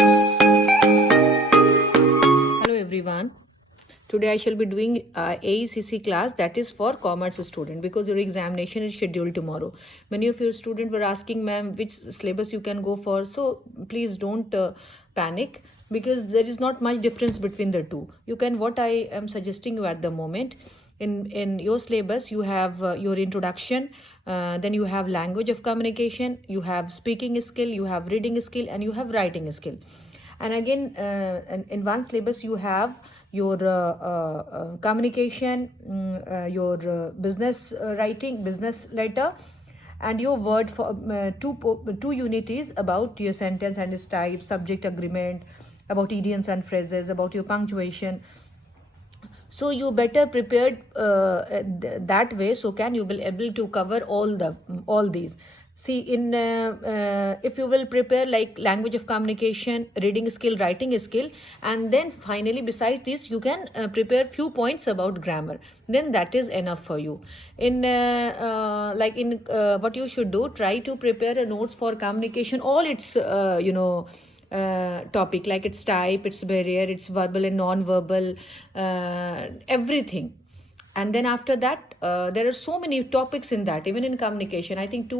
Hello everyone. Today I shall be doing AECC class, that is for commerce student, because your examination is scheduled tomorrow. Many of your students were asking, ma'am, which syllabus you can go for. So please don't panic, because there is not much difference between the two. You can, what I am suggesting you at the moment, in your syllabus you have your introduction, then you have language of communication, you have speaking skill, you have reading skill, and you have writing skill. And again, in one syllabus you have your communication, your business writing, business letter, and your word for two unities about your sentence and its type, subject agreement, about idioms and phrases, about your punctuation. So you better prepared that way, so can you will able to cover all these. See, in if you will prepare like language of communication, reading skill, writing skill, and then finally besides this you can prepare few points about grammar, then that is enough for you. In what you should do, try to prepare a notes for communication, all its topic, like its type, its barrier, its verbal and non-verbal, everything. And then after that, there are so many topics in that, even in communication. I think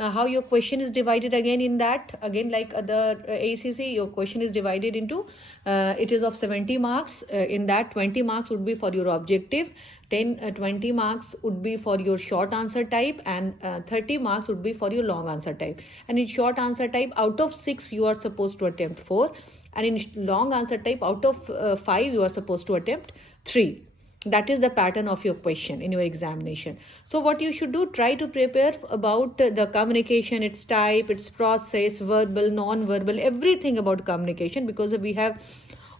how your question is divided again in that, again like other AECC, your question is divided into, it is of 70 marks. In that 20 marks would be for your objective, 20 marks would be for your short answer type, and 30 marks would be for your long answer type. And in short answer type, out of 6 you are supposed to attempt 4, and in long answer type, out of 5 you are supposed to attempt 3. That is the pattern of your question in your examination. So what you should do, try to prepare about the communication, its type, its process, verbal, non-verbal, everything about communication, because we have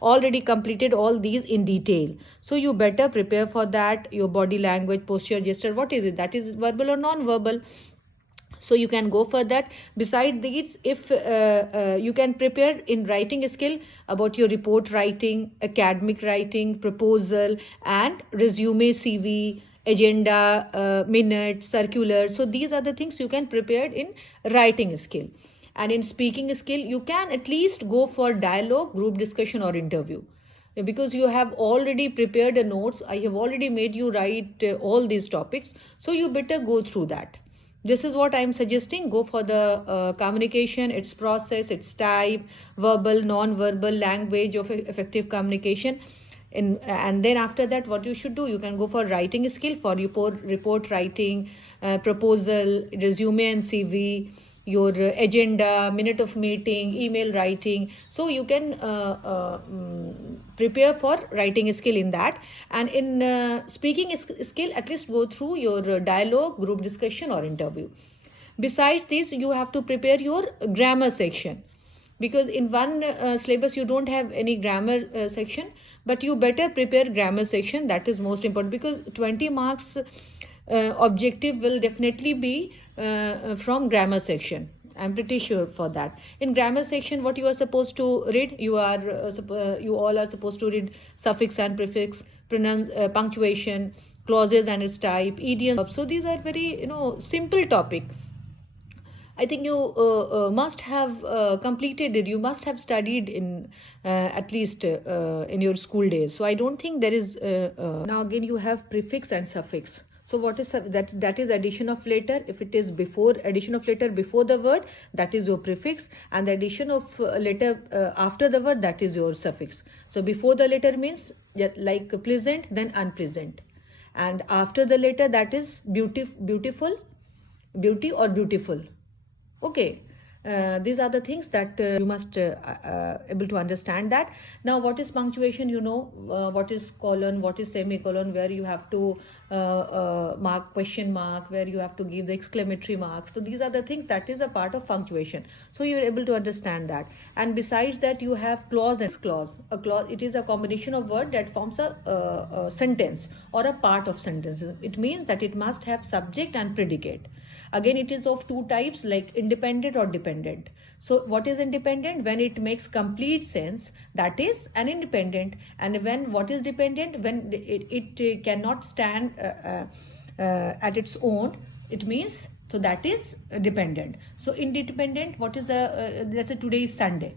already completed all these in detail. So you better prepare for that. Your body language, posture, gesture, what is it, that is verbal or non-verbal. So you can go for that. Beside these, if you can prepare in writing skill about your report writing, academic writing, proposal, and resume, CV, agenda, minute, circular. So these are the things you can prepare in writing skill. And in speaking skill, you can at least go for dialogue, group discussion, or interview, because you have already prepared a notes. I have already made you write all these topics, so you better go through that. This is what I am suggesting. Go for the communication, its process, its type, verbal, non-verbal, language of effective communication. And then after that, what you should do, you can go for writing skill for report writing, proposal, resume and CV, your agenda, minute of meeting, email writing. So you can prepare for writing skill in that. And in speaking skill, at least go through your dialogue, group discussion, or interview. Besides this, you have to prepare your grammar section, because in one syllabus you don't have any grammar section, but you better prepare grammar section. That is most important, because 20 marks objective will definitely be from grammar section. I'm pretty sure for that. In grammar section, what you are supposed to read, you all are supposed to read suffix and prefix, punctuation, clauses and its type, idioms. So these are very simple topic. I think you must have completed it. You must have studied in at least in your school days. So I don't think there is. Now again, you have prefix and suffix. So what is that? That is addition of letter. If it is before addition of letter before the word, that is your prefix, and the addition of letter after the word, that is your suffix. So before the letter means like pleasant, then unpleasant, and after the letter, that is beautiful, beauty, or beautiful. Okay. These are the things that you must able to understand that. Now what is punctuation? What is colon, what is semicolon, where you have to mark question mark, where you have to give the exclamatory marks. So these are the things that is a part of punctuation, so you are able to understand that. And besides that, you have clause and clause. A clause, it is a combination of word that forms a sentence or a part of sentences. It means that it must have subject and predicate. Again, it is of two types, like independent or dependent. So what is independent? When it makes complete sense, that is an independent. And when what is dependent? When it cannot stand at its own, it means, so that is dependent. So independent, what is the let's say today is Sunday.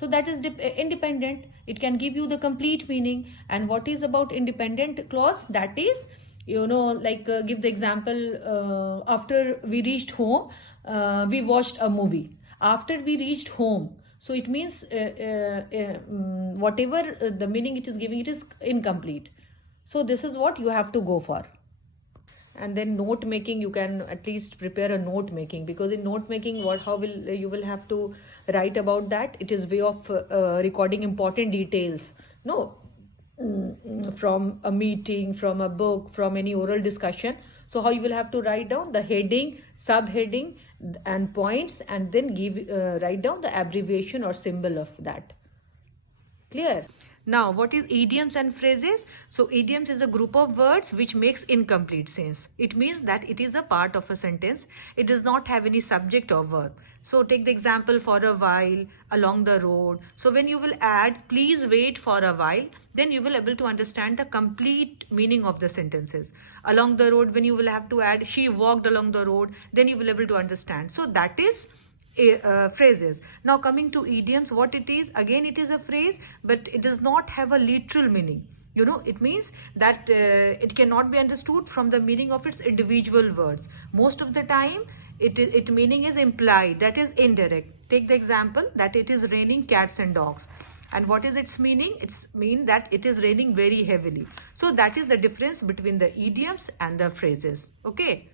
So that is independent. It can give you the complete meaning. And what is about independent clause? That is, like give the example, after we reached home, we watched a movie. After we reached home. So it means whatever the meaning it is giving, it is incomplete. So this is what you have to go for. And then note making, you can at least prepare a note making, because in note making, how will you will have to write about that. It is way of recording important details, no, from a meeting, from a book, from any oral discussion. So how you will have to write down the heading, subheading, and points, and then write down the abbreviation or symbol of that. Clear? Now, what is idioms and phrases? So, idioms is a group of words which makes incomplete sense. It means that it is a part of a sentence. It does not have any subject or verb. So, take the example, for a while, along the road. So, when you will add, please wait for a while, then you will able to understand the complete meaning of the sentences. Along the road, when you will have to add, she walked along the road, then you will able to understand. So, that is phrases. Now coming to idioms, what it is, again it is a phrase, but it does not have a literal meaning. It means that it cannot be understood from the meaning of its individual words. Most of the time its meaning is implied, that is indirect. Take the example that it is raining cats and dogs. And what is its meaning? It's mean that it is raining very heavily. So that is the difference between the idioms and the phrases. Okay.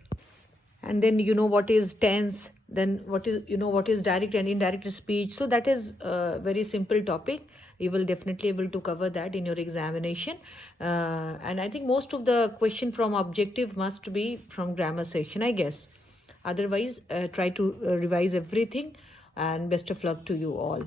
And then what is tense, then what is direct and indirect speech. So that is a very simple topic. You will definitely able to cover that in your examination, and I think most of the question from objective must be from grammar section, I guess. Otherwise try to revise everything, and best of luck to you all.